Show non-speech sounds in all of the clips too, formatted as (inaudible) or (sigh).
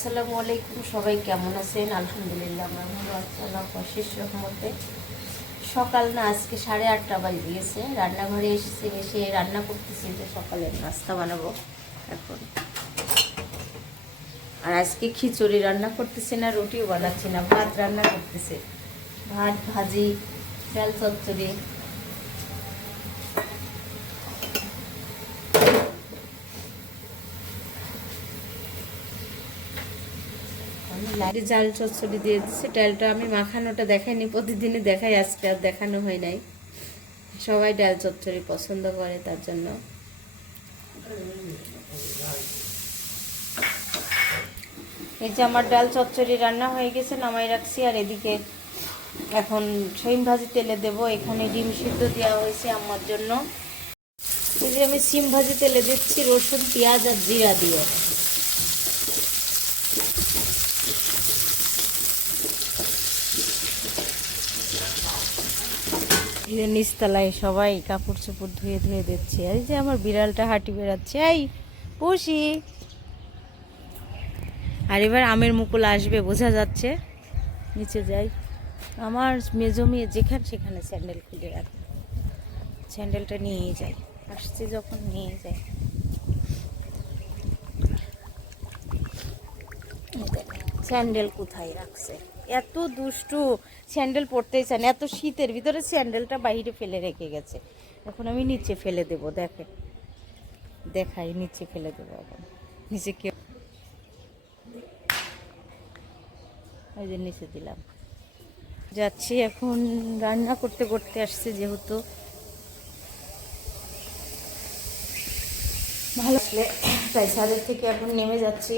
আসসালামু আলাইকুম, সবাই কেমন আছেন? আলহামদুলিল্লাহ, আমরা ভালো আল্লাহ অশেষ রহমতে। সকাল না, আজকে সাড়ে আটটা বাজে গিয়েছে রান্নাঘরে এসেছি, এসে রান্না করতেছি, যে সকালের নাস্তা বানাবো এখন। আর আজকে খিচুড়ি রান্না করতেছি না, রুটিও বানাচ্ছি না, ভাত রান্না করতেছি। ভাত, ভাজি ডাল চচ্চড়ি আমি জাল চচ্চড়ি দিয়ে দিচ্ছি ডালটা আমি মাখানোটা দেখাইনি, প্রতিদিনই দেখাই, আজকে আর দেখানো হয় নাই। সবাই ডাল চচ্চড়ি পছন্দ করে তার জন্য। এই যে আমার ডাল চচ্চড়ি রান্না হয়ে গেছে, নামাই রাখছি, আর এদিকে এখন সিম ভাজি তেলে দেব। এখানে ডিম সিদ্ধ দেওয়া হয়েছে আমার জন্য। এই যে আমি সিম ভাজি তেলে দিচ্ছি রসুন, পেঁয়াজ আর জিরা দিয়ে। যে নিচতলায় সবাই কাপড় চোপড় ধুয়ে ধুয়ে দিচ্ছে। এই যে আমার বিড়ালটা হাঁটি বেড়াচ্ছে। এই পুষি আর এবার আমের মুকুল আসবে, বোঝা যাচ্ছে। নিচে যাই। আমার মেজো মেয়ে যেখানে সেখানে স্যান্ডেল খুলে রাখে। স্যান্ডেলটা নিয়ে যাই। আসছে যখন নিয়ে যাই। স্যান্ডেল কোথায় রাখছে? এত দুষ্টু স্যান্ডেল পরতেই চান এত শীতের ভিতরে স্যান্ডেলটা বাইরে ফেলে রেখে গেছে। এখন আমি নিচে ফেলে দেব, দেখে। দেখাই, নিচে ফেলে দেবো এখন। নিচে কেউ ওই যে নিচে দিলাম। যাচ্ছি এখন, রান্না করতে করতে আসছে যেহেতু। ভালো তাই ছাদের থেকে এখন নেমে যাচ্ছি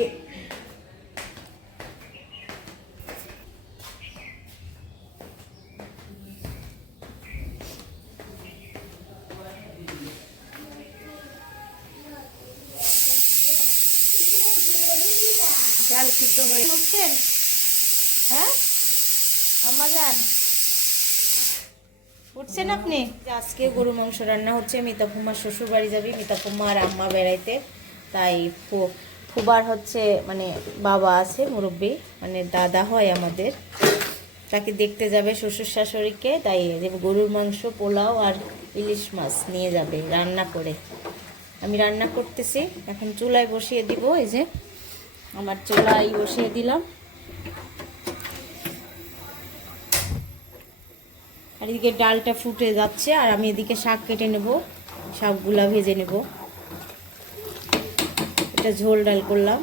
ডাল সিদ্ধ হয়ে উঠছেন হ্যাঁ আমার যান উঠছেন আপনি? আজকে গরু মাংস রান্না হচ্ছে মিতা ফুমার শ্বশুর বাড়ি যাবি মিতা ফুমা আর আম্মা বেড়াইতে। তাই ফুবার হচ্ছে মানে বাবা আছে, মুরব্বী মানে দাদা হয় আমাদের। তাকে দেখতে যাবে শ্বশুর শাশুড়িকে তাই গরুর মাংস, পোলাও আর ইলিশ মাছ নিয়ে যাবে, রান্না করে। আমি রান্না করতেছি, এখন চুলায় বসিয়ে দিব, এই যে আমার চুলাই বসিয়ে দিলাম। আর এদিকে ডালটা ফুটে যাচ্ছে, আর আমি এদিকে শাক কেটে নেব, শাকগুলা ভেজে নেব। এটা ঝোল ডাল করলাম।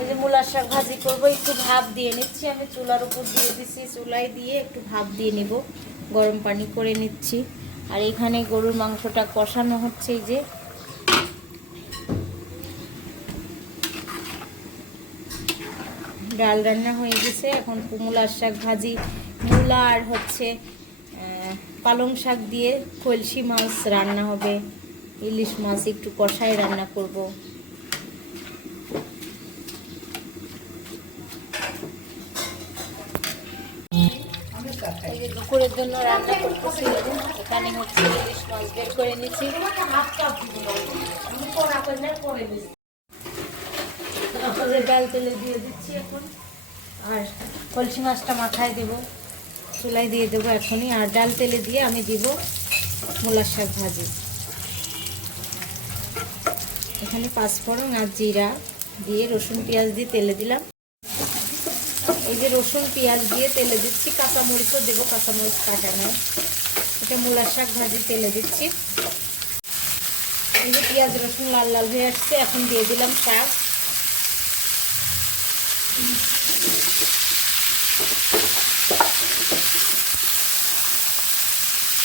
এই যে মূলার শাক ভাজি করব, একটু ভাপ দিয়ে নিচ্ছি। আমি চুলার উপর দিয়ে দিচ্ছি চুলায় দিয়ে একটু ভাপ দিয়ে নেব। গরম পানি করে নিচ্ছি। আর এখানে গরুর মাংসটা কষানো হচ্ছে এই যে। ডাল রান্না হয়ে গেছে। এখন কুমলার শাক ভাজি, মূলা আর হচ্ছে পালং শাক দিয়ে কলসি মাছ রান্না হবে। ইলিশ মাছ একটু কষায় রান্না করব। দুপুরের জন্য রান্না করতেছি। এখানে হচ্ছে ইলিশ মাছ বের করে ডাল তেলে দিয়ে দিচ্ছি এখন। আর কলসি মাছটা মাথায় দেবো। চুলাই দিয়ে দেবো এখনই। আর ডাল তেলে দিয়ে আমি দিব মূলার শাক ভাজি। এখানে পাঁচফোড়ন আর জিরা দিয়ে রসুন পেঁয়াজ দিয়ে তেলে দিলাম। এই যে রসুন পেঁয়াজ দিয়ে তেলে দিচ্ছি। কাঁচামরিচও দেবো। কাঁচামরিচ কাটা নয় এটা মূলার শাক ভাজি, তেলে দিচ্ছি। এই যে পেঁয়াজ, রসুন লাল লাল হয়ে আসছে। এখন দিয়ে দিলাম শাক।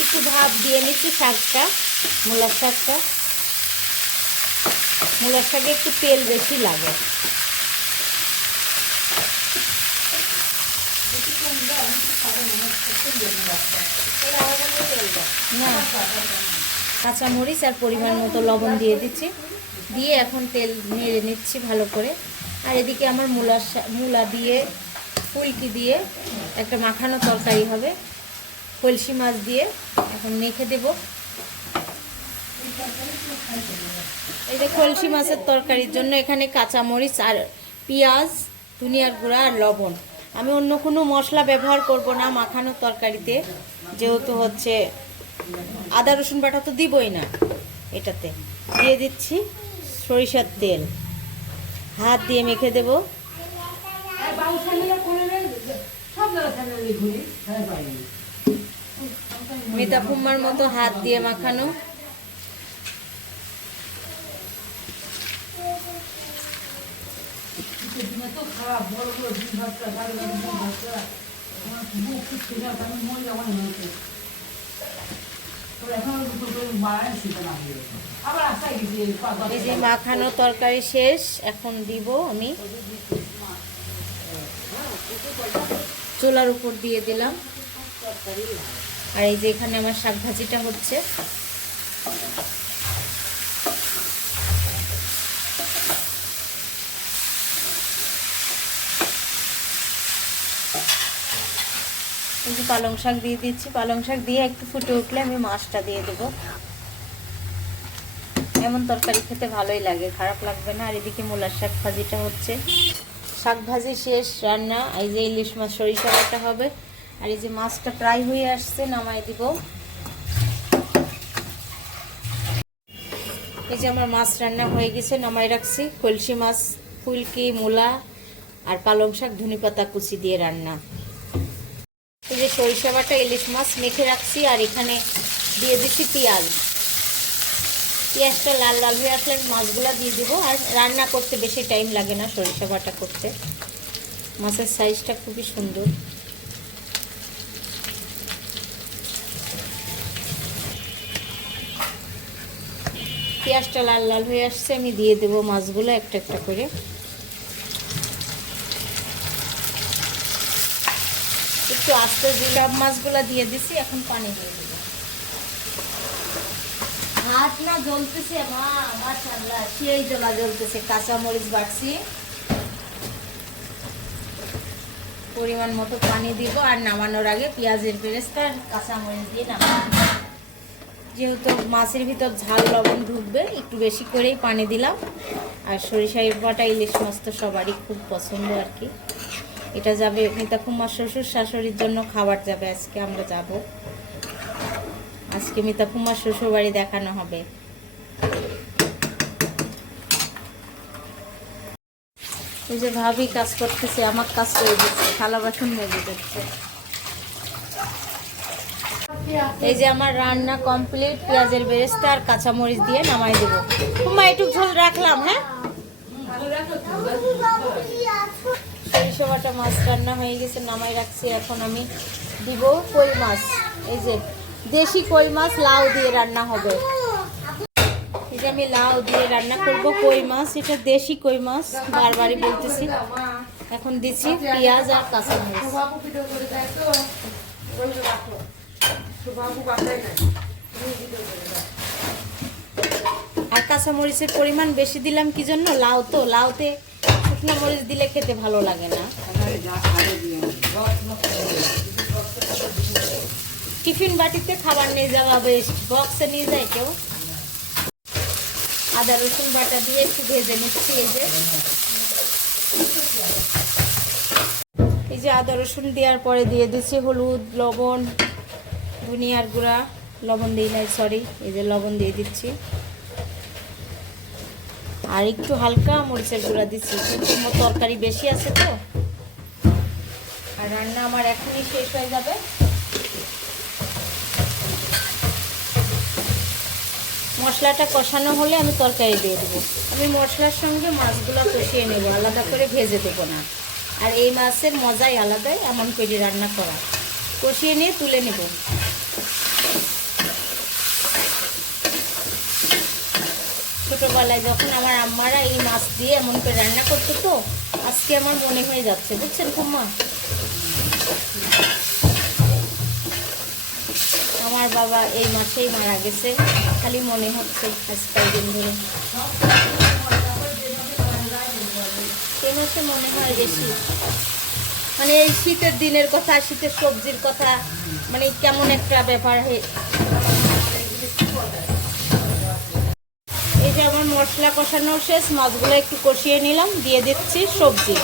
একটু ভাপ দিয়ে নিচ্ছি শাকটা মূলার শাকটা। মূলার শাকে একটু তেল বেশি লাগে। না। কাঁচামরিচ আর পরিমাণ মতো লবণ দিয়ে দিচ্ছি। দিয়ে এখন তেল নেড়ে নিচ্ছি ভালো করে। আর এদিকে আমার মূলা মূলা দিয়ে, ফুলকি দিয়ে একটা মাখানো তরকারি হবে। কলসি মাছ দিয়ে এখন মেখে দেব। এই যে কলসি মাছের তরকারির জন্য এখানে কাঁচামরিচ আর পেঁয়াজ, ধুনিয়ার গুঁড়া আর লবণ। আমি অন্য কোনো মশলা ব্যবহার করব না মাখানো তরকারিতে। যেহেতু হচ্ছে আদা রসুন বাটা তো দিবই না এটাতে। দিয়ে দিচ্ছি সরিষার তেল। হাত দিয়ে মেখে দেব। মিতা ফুম্মার মতো হাত দিয়ে মাখানো। এই যে মাখানো তরকারি শেষ, এখন দিব আমি। চোলার উপর দিয়ে দিলাম। আর এই যে এখানে আমার শাক ভাজিটা হচ্ছে। পালং শাক দিয়ে দিচ্ছি। পালং শাক দিয়ে একটু ফুটে উঠলে আমি মাছটা দিয়ে দেবো। এমন তরকারি খেতে ভালোই লাগে, খারাপ লাগবে না। আর এদিকে মূলার শাক ভাজিটা হচ্ছে। শাক ভাজি শেষ, রান্না। এই যে ইলিশ মাছ, সরিষা বাটা হবে। আর এই যে মাছটা প্রায় হয়ে আসছে, নামাই দিব। এই যে আমার মাছ রান্না হয়ে গেছে, নামাই রাখছি। কলসি মাছ, ফুলকি, মূলা আর পালং শাক ধনে পাতা কুচি দিয়ে রান্না। সরিষা বাটা ইলিশ মাছ মেখে রাখছি আর এখানে দিয়ে দিচ্ছি পেঁয়াজ। পেঁয়াজটা লাল লাল হয়ে আসলে মাছগুলো দিয়ে দেবো। আর রান্না করতে বেশি টাইম লাগে না সরিষা বাটা করতে। মাছের সাইজটা খুবই সুন্দর। পেঁয়াজটা লাল লাল হয়ে আসছে, আমি দিয়ে দেবো মাছগুলো একটা একটা করে। একটু আস্তে জিলাপ মাছগুলো দিয়ে দিছি, এখন পানি দিয়ে দেবো। হাত না জ্বলতেছে, মা সেই জ্বলা জ্বলতেছে কাঁচা মরিচ বাড়ছি পরিমাণ মতো পানি দিব, আর নামানোর আগে পেঁয়াজের বেরেস্তা আর কাঁচা মরিচ দিয়ে নামাবো। যেহেতু মাছের ভিতর ঝাল লবণ ঢুকবে, একটু বেশি করেই পানি দিলাম। আর সরিষা বাটা ইলিশ মাছ তো সবারই খুব পছন্দ আর কি। এটা যাবে মিতা কুমার শ্বশুর শাশুড়ির জন্য খাবার যাবে, আজকে আমরা যাব। আজকে মিতা কুমার শ্বশুর বাড়ি দেখানো হবে। এই যে ভাবি কাজ করতেছে, আমার কাজ করে দিচ্ছে, থালা বাসন মেজে দিচ্ছে। এই যে আমার রান্না কমপ্লিট, পেঁয়াজের বেরেস্তা আর কাঁচামরিচ দিয়ে নামাই দেব। মা একটু ঝোল রাখলাম হ্যাঁ? সরিষা বাটা মাছ রান্না হয়ে গেছে, নামাই রাখছি এখন আমি। দিব কই মাছ? এই যে দেশি কই মাছ, লাউ দিয়ে রান্না হবে। এই যে আমি লাউ দিয়ে রান্না করব কই মাছ, এটা দেশি কই মাছ, বারবারই বলতেছি। এখন দিচ্ছি পেঁয়াজ আর কাঁচামরিচ। আর কাঁচামরিচের পরিমাণ বেশি দিলাম কি জন্য? লাউ তো, লাউতে শুকনো মরিচ দিলে খেতে ভালো লাগে না। টিফিন বাটিতে খাবার নিয়ে যাওয়া বেশ বক্সে নিয়ে যায় কেউ। আদা, রসুন বাটা দিয়ে একটু ভেজে নিচ্ছি, এই যে। এই যে আদা, রসুন দেওয়ার পরে দিয়ে দিচ্ছি হলুদ, লবণ, ধনিয়ার গুঁড়া। লবণ দিই নাই সরি এই যে লবণ দিয়ে দিচ্ছি। আর একটু হালকা মরিচের গুঁড়া দিচ্ছি কিন্তু তরকারি বেশি আছে তো। আর রান্না আমার এখনই শেষ হয়ে যাবে। মশলাটা কষানো হলে আমি তরকারি দিয়ে দেবো। আমি মশলার সঙ্গে মাছগুলো কষিয়ে নেব, আলাদা করে ভেজে দেবো না। আর এই মাছের মজাই আলাদাই, এমন করে রান্না করা। কষিয়ে নিয়ে তুলে নেব। ছোটোবেলায় যখন আমার আম্মারা এই মাছ দিয়ে এমন করে রান্না করতো তো, আজকে আমার মনে হয়ে যাচ্ছে, বুঝছেন কুম্মা আমার বাবা এই মাসেই মারা গেছে, খালি মনে হচ্ছে আজ কয়েকদিন ধরে। এই মাসে মনে হয় বেশি। মানে এই শীতের দিনের কথা, শীতের সবজির কথা মানে কেমন একটা ব্যাপার হয়ে আমার মশলা কষানো শেষ মাছগুলো একটু কষিয়ে নিলাম দিয়ে দিচ্ছি সবজি।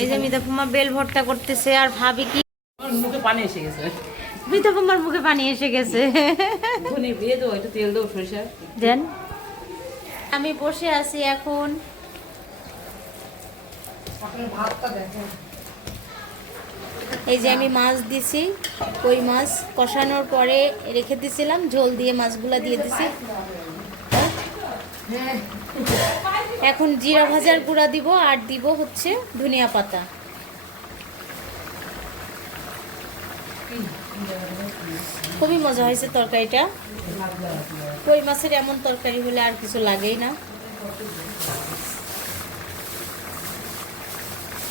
এই যে মিতাফুমা বেল ভর্তা করতেছে আর ভাবি কি মুখে পানি এসে গেছে। মিতাফুমার মুখে পানি এসে গেছে। তেল দেবো সরিষা। দেন। আমি বসে আছি এখন। এই যে আমি মাছ দিছি, কই মাছ কষানোর পরে রেখে দিছিলাম, ঝোল দিয়ে মাছগুলা দিয়ে দিছি। এখন জিরা ভাজার গুঁড়া দিব আর দিব হচ্ছে ধনিয়া পাতা। খুবই মজা হয়েছে তরকারিটা। কই মাছের এমন তরকারি হলে আর কিছু লাগেই না।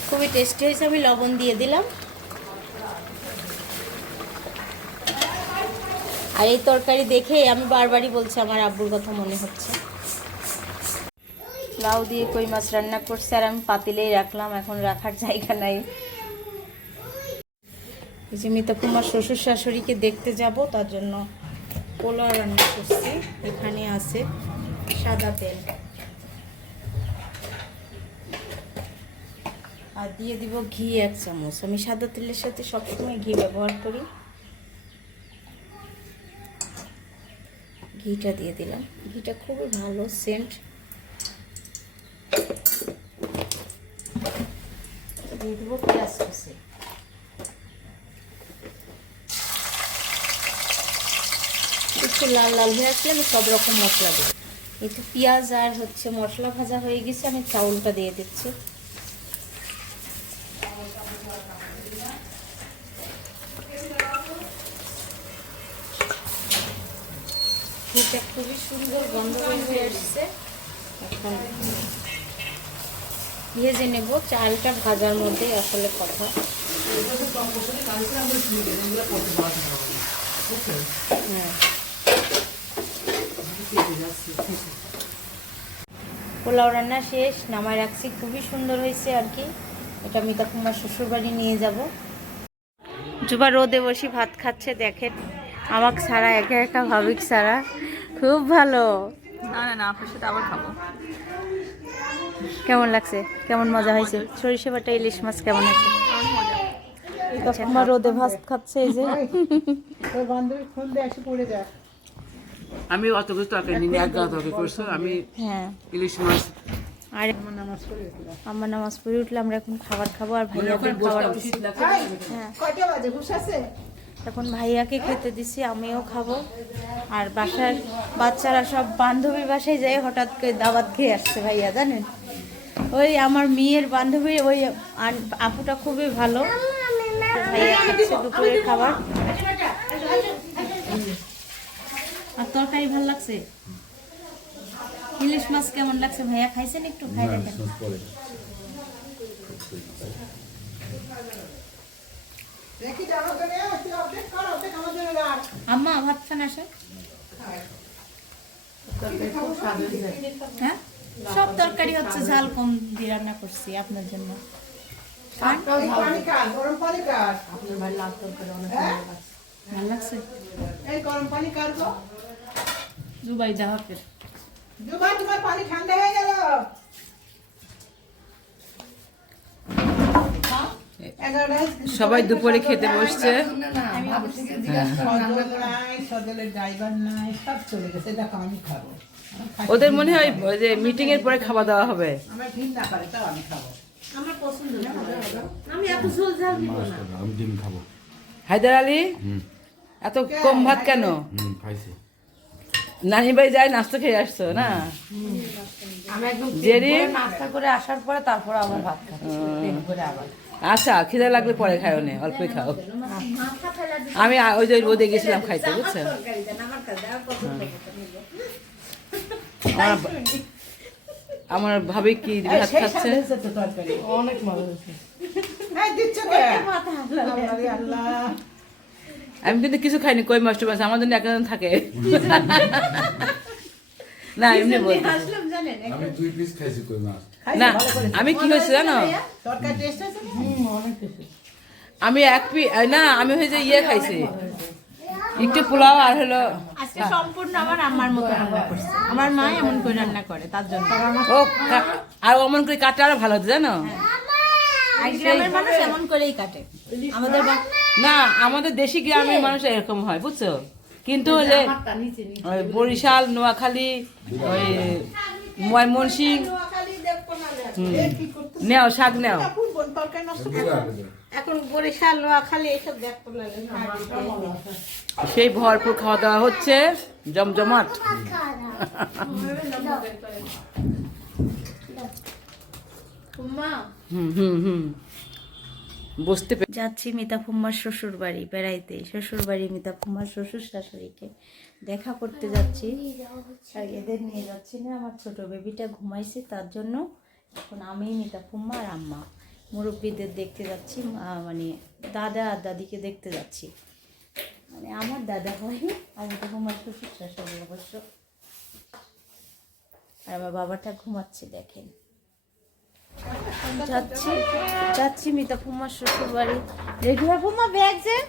খুবই টেস্টি হয়েছে, আমি লবণ দিয়ে দিলাম। আর এই তরকারি দেখে আমি বারবারই বলছি, আমার আব্বুর কথা মনে হচ্ছে। লাউ দিয়ে কই মাছ রান্না করছে আর আমি পাতিলেই রাখলাম, এখন রাখার জায়গা নাই। এই যে মিতা কুমার শ্বশুর শাশুড়িকে দেখতে যাব, তার জন্য পোলাও রান্না করছি। এখানে আছে সাদা তেল। আর দিয়ে দিব ঘি এক চামচ। আমি সাদা তেলের সাথে সবসময় ঘি ব্যবহার করি। ঘিটা দিয়ে দিলাম। ঘিটা খুবই ভালো সেন্ট দিয়ে পেঁয়াজ একটু লাল লাল হয়ে আসলে আমি সব রকম মশলা দেবো। এই তো পেঁয়াজ আর হচ্ছে মশলা ভাজা হয়ে গেছে, আমি চাউলটা দিয়ে দিচ্ছি। ভেজে নেব। চালটা ভাজার মধ্যেই আসলে কথা। হ্যাঁ। পোলাও রান্না শেষ, নামায় রাখছি। খুবই সুন্দর হয়েছে আর কি। এটা মিতা কুমার শ্বশুর বাড়ি নিয়ে যাব। জুবা রোদে বসে ভাত খাচ্ছে, দেখেন। আমাকে ছাড়া একা একা ভাবিক ছাড়া। খুব ভালো। না না না আপনার সাথে আবার খাব। কেমন লাগছে? কেমন মজা হয়েছে? সরিষা বাটা ইলিশ মাছ কেমন আছে? আমার রোদে ভাত খাচ্ছে এই যে। আমি অত কিছু তরকারি নিয়ে এক গাঁ তরকারি করছ। আমি হ্যাঁ। ইলিশ মাছ। আর আমার নামাজ পড়ে উঠলে আমরা এখন খাবার খাব আর ভাইয়াদের খাবার হ্যাঁ এখন ভাইয়াকে খেতে দিছি আমিও খাব। আর বাসার বাচ্চারা সব বান্ধবীর বাসায় যায় হঠাৎ করে দাওয়াত খেয়ে আসছে ভাইয়া জানেন? ওই আমার মেয়ের বান্ধবী ওই আপুটা খুবই ভালো। ভাইয়া খাচ্ছে দুপুরের খাবার। আর তরকারি ভালো লাগছে? ইলিশ মাছ কেমন লাগছে? ভাইয়া খাইছেন একটু? খাই দেখেন। আম্মা ভাত খান আসে? হ্যাঁ। সব তরকারি হচ্ছে ঝাল কম দিয়ে রান্না করছি আপনার জন্য। কার ভালো লাগছে। এই গরম পানি কার গো। জুবাই তোমার পানি ঠান্ডা হয়ে গেল। সবাই দুপুরে খেতে বসছে। ওদের মনে হয় যে মিটিং এর পরে খাওয়া দাওয়া হবে। করে হায়দার আলী এত কম ভাত কেন? নানি বাড়ি যায় নাস্তা খেয়ে আসছো না? আমি একদম জেরি? নাস্তা করে আসার পরে তারপর আবার ভাত খাচ্ছি। পেট ভরে আবার। আচ্ছা খিদে লাগলে পরে খাও নে অল্পই খাও। আমি ওই যে রোদে গেছিলাম খাইতে বুঝছ? আমার আমার ভাবি কি ভাত খাচ্ছে? অনেক হ্যাঁ আমি কিন্তু কিছু খাইনি কই মাস্টার মাছ আমার জন্য একজন থাকে। না এমনি জানেন? আমি দুই পিস খাইছি কই মাছ? না আমি কি হয়েছে জানো? আমি এক পি না আমি হয়েছে ইয়ে খাইছি। একটু পোলাও আর হলো আজকে সম্পূর্ণ আমার আম্মার মতো রান্না করছে। আমার মা এমন করে রান্না করে তার জন্য। ও আর অমন করে কাটলে আরও ভালো হতো জানো? গ্রামের মানুষ এমন করেই কাটে। আমাদের না আমাদের দেশি গ্রামের মানুষ এরকম হয় বুঝছ? কিন্তু যে ওই বরিশাল নোয়াখালী ওই ময়মনসিং নেও শাক নেও। এখন বরিশাল নোয়াখালী এইসব দেখতে সেই ভরপুর খাওয়া দাওয়া হচ্ছে জমজমাট। হুম হুম হুম। বুঝতে পে- যাচ্ছি মিতা ফুম্মার শ্বশুর বাড়ি বেড়াইতে। শ্বশুর বাড়ি মিতা ফুম্মার শ্বশুর শাশুড়িকে দেখা করতে যাচ্ছি। আর এদের নিয়ে যাচ্ছি না আমার ছোট বেবিটা ঘুমাইছে তার জন্য এখন আমি, মিতা, ফুম্মা আর আম্মা মুরব্বীদের দেখতে যাচ্ছি মানে দাদা আর দাদিকে দেখতে যাচ্ছি। মানে আমার দাদা হয় আর মিতা ফুম্মার শ্বশুর শাশুড়ি অবশ্য। আর আমার বাবাটা ঘুমাচ্ছে, দেখেন। যাচ্ছি যাচ্ছি মিতা ফুমার শ্বশুর বাড়ি রেগুলার ফুমা ব্যাগ যে?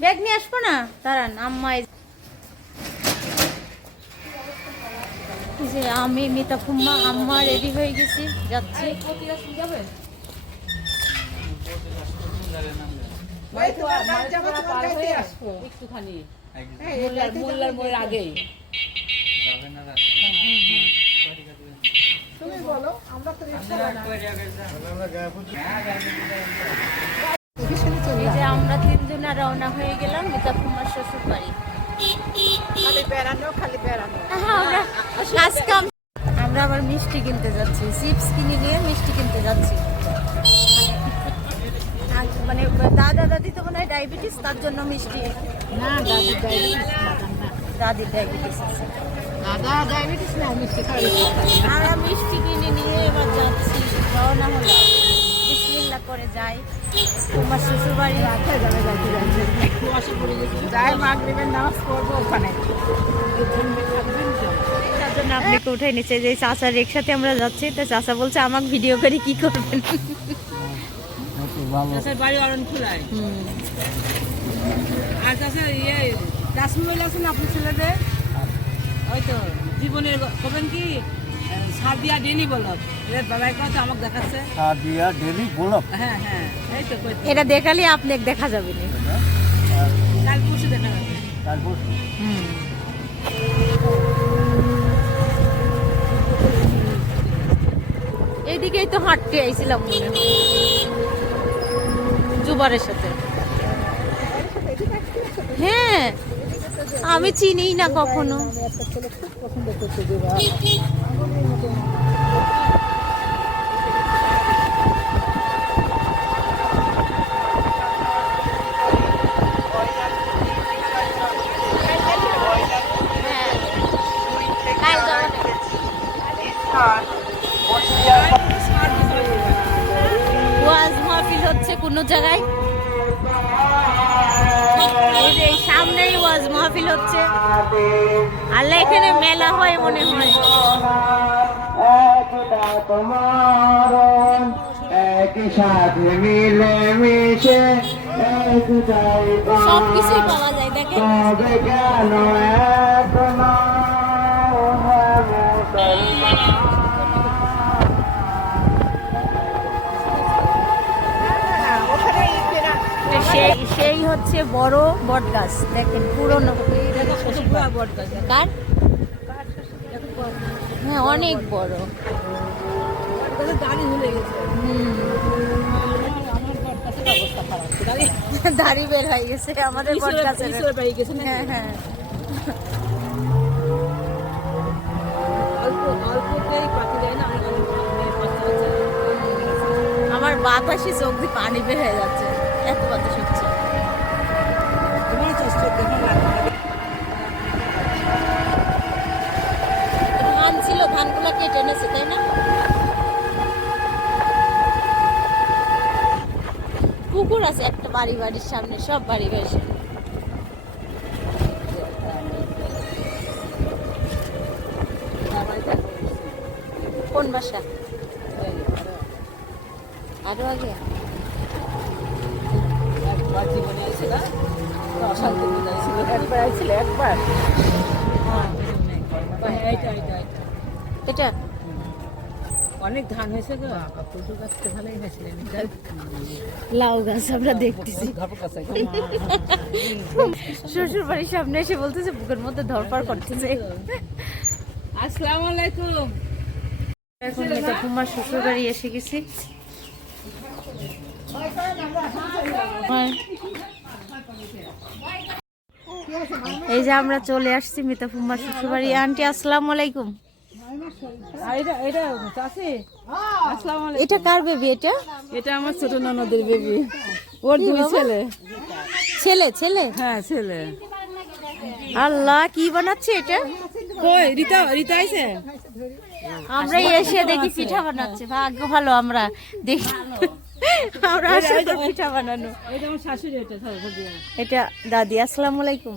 ব্যাগ নিয়ে আসব না? দাঁড়ান, আম্মা এই- এই যে আমি মিতা ফুম্মা আম্মা রেডি হয়ে গেছি যাচ্ছি। একটুখানি। মোল্লার মোল্লার মোড়ের আগেই। এই যে আমরা তিনজনা রওনা হয়ে গেলাম মিতা ফুম্মার শ্বশুর বাড়ি খালি বেড়ানো খালি বেড়ানো। আমরা কাজ কাম আমরা আবার মিষ্টি কিনতে যাচ্ছি। চিপস কিনে নিয়ে মিষ্টি কিনতে যাচ্ছি। মানে দাদা দাদি তো মনে হয় ডায়াবেটিস তার জন্য মিষ্টি। না ডায়াবেটিস দাদির ডায়াবেটিস দাদা ডায়াবেটিস না মিষ্টি আমরা মিষ্টি কিনে নিয়ে এবার যাচ্ছি। রওনা বিসমিল্লা করে যাই। তোমার শ্বশুর বাড়ি যাবে যাই মাগরিবের নামাজ পড়ব ওখানে। জন্য আপনাকে উঠে নিচে যে চাচার রিক্সাতে আমরা যাচ্ছি তো চাচা বলছে আমাকে ভিডিও করে কি করবেন? (laughs) বাড়ি আর ইয়ে রাসমুল আছে না আপনার ছেলেদের? ওই তো জীবনের গ- কবেন কি? সাদিয়া ডেলি বলত এর বাবাই কথা আমাকে দেখাচ্ছে। সাদিয়া ডেলি গোলাপ হ্যাঁ হ্যাঁ এই তো এটা দেখালে আপনাকে দেখা যাবে না কাল পরশু দেখা যাবে তারপর এইদিকেই তো হাঁটতে আইছিলাম জুবারের সাথে। হ্যাঁ আমি চিনি না কখনো ওয়াজ মাহফিল কোনো জায়গায়। এই সামনেই ওয়াজ মাহফিল হচ্ছে। আল্লাহ এখানে মেলা হয় মনে হয়। তোমার একই সাথে মিলে মিশে একটাই পাওয়া যায় দেখেন তবে কেন এক নাও হ্যাঁ মুসলমান সেই সেই হচ্ছে বড় বট গাছ দেখেন পুরনো। বট গাছ কার? হ্যাঁ অনেক বড়। দাড়ি বের হয়ে গেছে আমাদের বট গাছের গেছে হ্যাঁ হ্যাঁ। আমার বাতাসে চোখ দিয়ে পানি বের হয়ে যাচ্ছে। এত বাতাস হচ্ছে তোমার চেষ্টা দেখে ধান ছিল ধানগুলো কেটে তাই না? পুকুর আছে একটা বাড়ি বাড়ির সামনে, সব বাড়ি বাড়ির সামনে। কোন বাসা আরও আগে জীবনে আছে না অশান্তি বুঝাইছিল একবার আইছিল একবার এইটা এইটা এইটা এটা অনেক ধান হয়েছে গো। কচু গাছ তো ভালোই লাউ গাছ আমরা দেখতেছি। শ্বশুর বাড়ির সামনে এসে বলতেছে বুকের মধ্যে ধরপার করতেছে। আসসালামু আলাইকুম এখন এটা কুমার শ্বশুর বাড়ি এসে গেছি। এই যে আমরা চলে আসছি মিতা ফুম্মার শ্বশুর বাড়ি আন্টি আসসালামু আলাইকুম এটা কার বেবি এটা? এটা আমার ছোট ননদের বেবি ওর দুই ছেলে। ছেলে ছেলে? হ্যাঁ ছেলে। আল্লাহ কি বানাচ্ছে এটা? কই রিতা রিতা আইছে? আমরা এসে দেখি পিঠা বানাচ্ছে ভাগ্য ভালো আমরা। দেখি। আমরা আসলে তো পিঠা বানানো। এটা আমার শাশুড়ি এটা এটা দাদি আসসালামু আলাইকুম।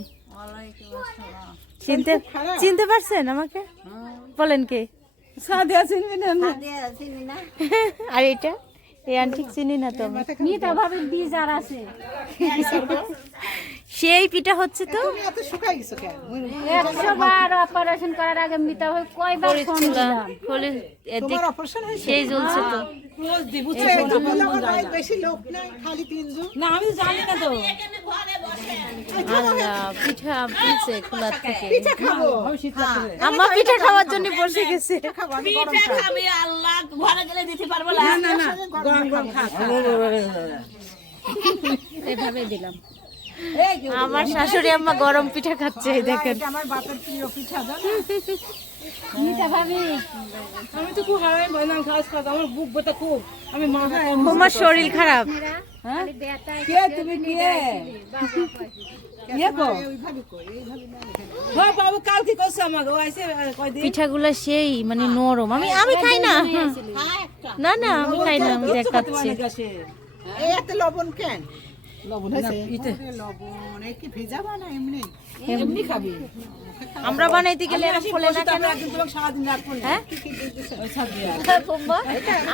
চিনতে চিনতে পারছেন আমাকে? বলেন কে? সাদিয়া চিনবি না না। আর এটা? এই আন্টি চিনি না তো আমি। সেই পিঠা হচ্ছে তো? গেছো অপারেশন করার আগে মিতা হয়ে কয়বার ফোন দিলাম। বলে, এ তোমার দেখ- অপারেশন হয়েছে? সেই জ্বলছে তো। ক্লোজ দি বুঝছ এতগুলো হয়, বেশি লোক নাই খালি তিনজন। না আমি তো জানি না তো। আল্লাহ পিঠা পিঠা খাওয়ার জন্য বসে গেছে। না। খা খা। এভাবে দিলাম। আমার শাশুড়ি আম্মা গরম পিঠা খাচ্ছে এই দেখেন। আমার বাপের প্রিয় পিঠা আমি তো খুব হারাই বললাম খাস আমার বুক ব্যথা খুব। আমি তোমার শরীর খারাপ। হ্যাঁ? কে তুমি কে? হ্যাঁ পিঠাগুলো সেই মানে নরম। আমি আমি খাই না। না না আমি খাই না আমি দেখাচ্ছি লবণ কেন? লবণ হয়েছে লবণ এই কি ভেজাবা না এমনি? এমনি খাবি। আমরা বানাইতে গেলে এরকম না কেন? সারাদিন রাখব না হ্যাঁ?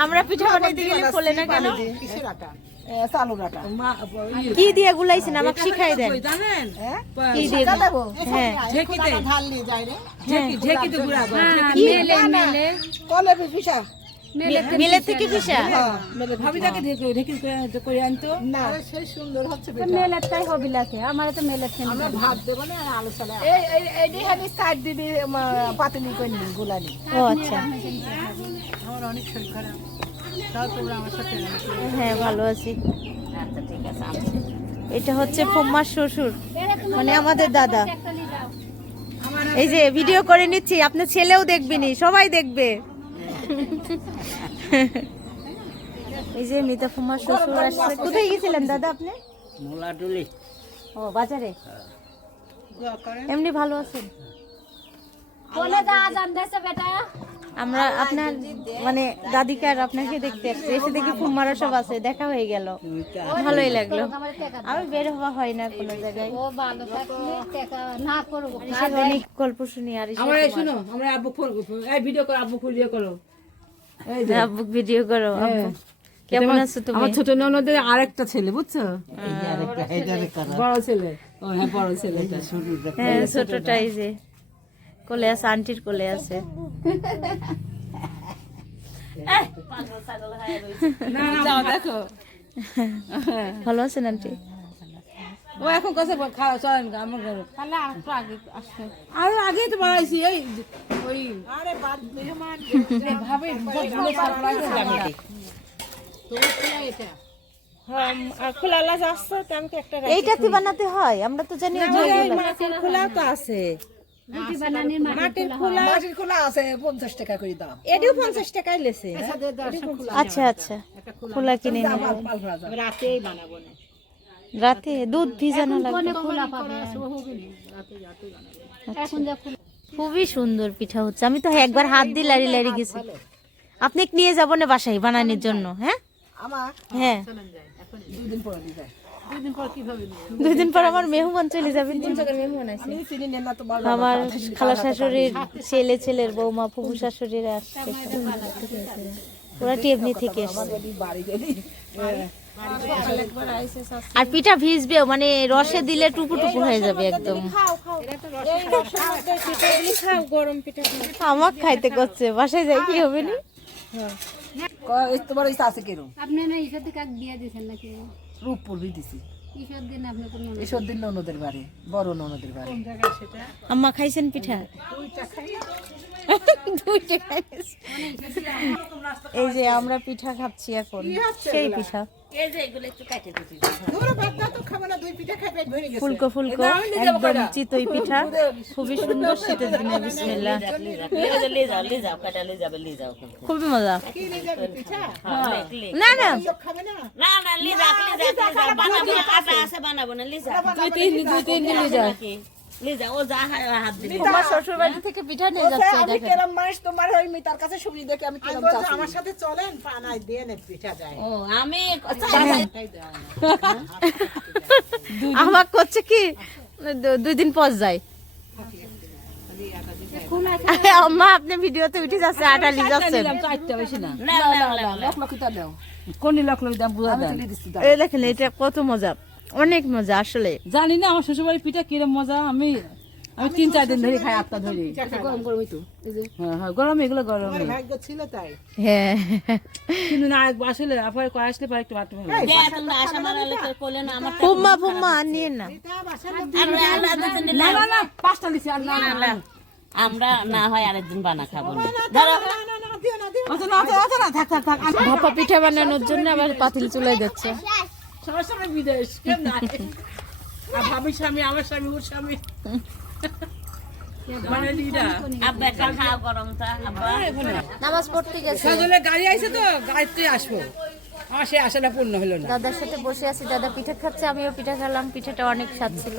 আমরা পিঠা বানাইতে গেলে ফোলে না কেন? কিসের আটা? এ, চালুর আটা। মা ইয়ে, কি দিয়ে গুলাইছেন? আমাকে শিখাই দেন। জানেন? কি দিয়ে হ্যাঁ। ঢেকিতে ঢাললি যায় রে ঢেকি ঢেকিতে গুড়া করে মেলে মেলে। কলে পিঠা। মেলে থেকে পিঠা ভাবি তাকে ঢেকি ঢেকি করে করে আনতো না সেই সুন্দর হচ্ছে মেলে হবি লাগে আমার তো মেলে আমরা ভাত দেবো না আলু চালে এই এই হানি সাইড দিবি পাতলি করে নি গুলানি ও আচ্ছা। আমার অনেক শরীর খারাপ। তাও তোমরা আমার সাথে হ্যাঁ ভালো আছি। এটা হচ্ছে ফম্মার শ্বশুর মানে আমাদের দাদা। এই যে ভিডিও করে নিচ্ছি আপনার ছেলেও দেখবেনি সবাই দেখবে। এই যে মিতা ফুম্মার শ্বশুর আসছে। কোথায় গেছিলেন দাদা আপনি? মোলাডুলি। ও বাজারে? এমনি ভালো আছেন? বলে দা আজান দেছে বেটা। আমরা আপনার মানে দাদিকে আর আপনাকে দেখতে আসছি। এসে দেখি ফুম্মারা সব আছে দেখা হয়ে গেল। ভালোই লাগল। আমি বের হওয়া হয় না কোনো জায়গায়। ও ভালো থাকলে টাকা না করব। এসে অনেক গল্প শুনি আর আমরা শুনো আমরা আব্বু ফোন এই ভিডিও করো আব্বু ভিডিও করো। এই ভিডিও করো কেমন আছো তুমি? আমার ছোট ননদের আরেকটা ছেলে বুঝছ? বড় ছেলে। ও হ্যাঁ বড় ছেলেটা। হ্যাঁ ছোটটাই যে। কোলে আছে আন্টির কোলে আছে। না না দেখো। ভালো আছেন আন্টি? ও এখন কাছে খাওয়া চলেন আমার ঘরে তাহলে আগে আসবে আরে আগেই তো বাড়াইছি এই ওই আরে বাদ মেহমান ভাবে সবগুলো সারপ্রাইজ বানাতে হয়? আমরা তো জানি খোলা তো আছে। রুটি বানানির মাটির খোলা আছে পঞ্চাশ টাকা করে দাম। এটাও পঞ্চাশ টাকাই লেছে। আচ্ছা আচ্ছা। খোলা কিনে রাতেই বানাবো না। রাতে দুধ ভিজানো লাগবে। খুবই সুন্দর পিঠা হচ্ছে। আমি তো একবার হাত দিয়ে লাড়ি লাড়ি গেছি। আপনি নিয়ে যাব না বাসায় বানানোর জন্য হ্যাঁ? হ্যাঁ। দুদিন পরে দিয়ে যায় দুদিন পর দুই দিন পর আমার মেহমান চলে যাবেন আমার খালা শাশুড়ির ছেলে ছেলের বৌমা ফুফু শাশুড়িরা আসছে। ওরা টেবনি থেকে আর পিঠা ভিজবে মানে রসে দিলে টুকু টুকু হয়ে যাবে একদম। আমার খাইতে করছে, বাসায় যাই কি হবে না? বাড়ি বাড়ি আম্মা খাইছেন পিঠা? এই যে আমরা পিঠা খাচ্ছি এখন, সেই পিঠা। ধরো বাদ দাও তো খাব না দুই পিঠা খাই পেট ভরে গেছে। ফুলকো ফুলকো একদম চিতই পিঠা। খুবই সুন্দর শীতের দিনে বিসমিল্লাহ। খুবই মজা। কি নিয়ে যাবে পিঠা? না না। খাবে না। তোমার শ্বশুর বাড়ি থেকে পিঠা নিয়ে যাচ্ছে আমি কেরাম মানুষ তোমার ওই মিতার কাছে সুবিধা দেখে আমি আমি কেরাম চাচ্ছি আমার সাথে চলেন পানায় দিয়ে নে পিঠা যায়। আমার করছে কি? দুই দিন পর যায়। আম্মা আপনি ভিডিওতে উঠে যাচ্ছে আটা লি দাও। কোন লক্ষ লক্ষ দাম বুঝা দেন এই দেখেন এটা কত মজা। অনেক মজা আসলে। জানি না আমার শ্বশুরবাড়ির পিঠা কিরম মজা আমি আমি তিন চার দিন ধরে খাই আটটা ধরে। গরম গরমই তো হ্যাঁ হ্যাঁ গরম এগুলো গরম। ভাগ্য ছিল তাই। হ্যাঁ। কিন্তু না আসলে আপনার কয় আসলে পরে একটু ভালো ফুম্মা ফুম্মা নিয়ে না পিঠা না না না পাঁচটা দিছি আর না না আমরা না হয় আরেকদিন বানা খাব। না না না না দিও না দিও অত না অত অত না থাক থাক থাক। ভাপা পিঠা বানানোর জন্য আবার পাতিল চুলাই দিচ্ছে। বিদেশ আর ভাবির স্বামী আমার স্বামী ওর স্বামী। মানে দিদা আব্বা একটা খাওয়া গরমটা আব্বা। নামাজ পড়তে গেছে। গাড়ি আইছে তো গাড়িতে আসব। আমার সে আশাটা পূর্ণ হলো না। দাদার সাথে বসে আছি দাদা পিঠা খাচ্ছে আমিও পিঠা খেলাম পিঠাটা অনেক স্বাদ ছিল।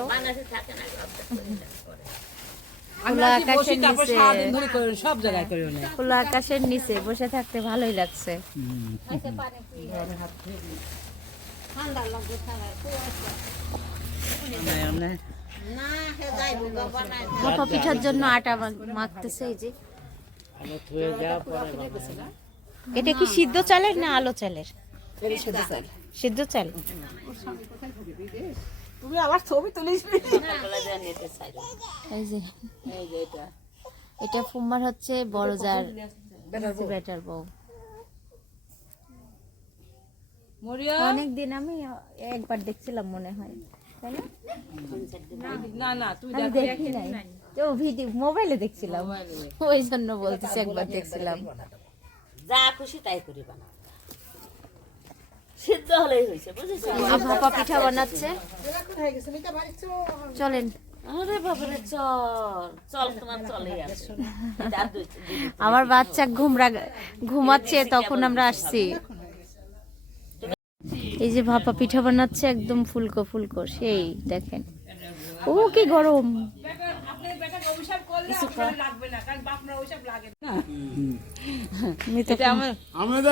খোলা আকাশের নিচে। বসে থাকতে ভালোই লাগছে। ভাপা পিঠার জন্য আটা মাখতেছে এই যে। এটা কি সিদ্ধ চালের না আলো চালের? সিদ্ধ চাল। তুমি আবার ছবি তুলিস এই যে। এটা ফুম্মার হচ্ছে বড় জার বেটার বউ। অনেকদিন আমি একবার দেখছিলাম মনে হয় তাই না? না না তুমি দেখি নাই। তো ভিডিও মোবাইলে দেখছিলাম। ওই জন্য বলতেছি একবার দেখছিলাম। যা খুশি তাই করি সিদ্ধ হলেই হয়েছে বুঝেছ? পিঠা বানাচ্ছে। চলেন। আরে বাবারে চল চল তোমার চলে আসো। এটা আর দুই- দুই দিন। আমার বাচ্চা ঘুমরা ঘুমাচ্ছে তখন আমরা আসছি। এই যে ভাপা পিঠা বানাচ্ছে একদম ফুলকো ফুলকো সেই দেখেন। ও কি গরম। আমার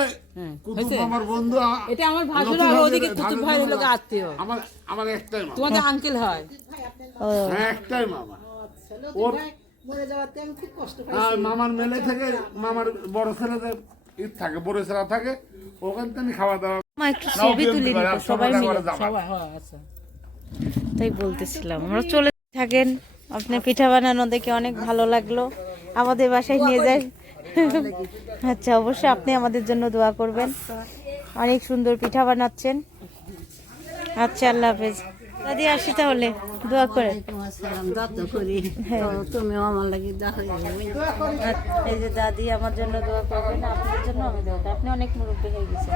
আমার বন্ধু এটা আমার ভাসুর আর ওদিকে কুতুব ভাই হলো আত্মীয়। আমার আমার একটাই মামা তোমাদের আঙ্কেল হয়। ও। হ্যাঁ একটাই মামা ওর মরে যাওয়াতে আমি খুব কষ্ট পাই আর মামার মেলে থেকে মামার বড় ছেলেদের ঈদ থাকে বড় থাকে ওখান থেকে খাওয়া দাওয়া একটু ছবি তুলে নিত সবাই মিলে। সবাই হয় আচ্ছা। তাই বলতেছিলাম আমরা চলে থাকেন আপনি পিঠা বানানো দেখে অনেক ভালো লাগল। আমাদের বাসায় নিয়ে যাই। আচ্ছা অবশ্যই আপনি আমাদের জন্য দোয়া করবেন। অনেক সুন্দর পিঠা বানাচ্ছেন। আচ্ছা আল্লাহ হাফেজ। দাদি আসি তাহলে দোয়া করে। হ্যাঁ। এই যে দাদি আমার জন্য দোয়া করবেন আপনার জন্য আমি দোয়া করব। আপনি অনেক মুরব্বী গেছেন।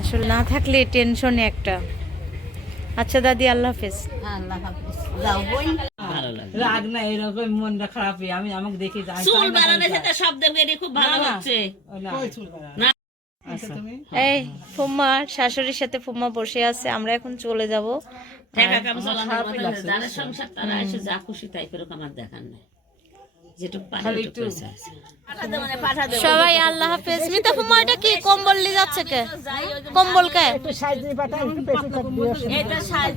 আসলে না থাকলে টেনশনে একটা। আচ্ছা দাদি আল্লাহ হাফেজ। রাগ না এরকম মনটা খারাপ আমি আমাকে দেখে চুল শব্দ বেরিয়ে খুব ভালো হচ্ছে এই ফুম্মা শাশুড়ির সাথে ফুম্মা বসে আছে আমরা এখন চলে যাব। টাকা কাম চালানোর মতো হয়েছে। যাদের সংসার তারা এসে যা খুশি তাই করুক আমার দেখার নেই। যেটুকু পারে ওটুকু পয়সা আছে। না, পাঠা দেবো। সবাই আল্লাহ হাফেজ। মিতা ফুম্মা এটা কি কম্বল নিয়ে যাচ্ছে কে? কম্বল কে? এটা সাইজ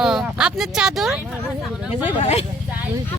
ও, আপনার চাদর?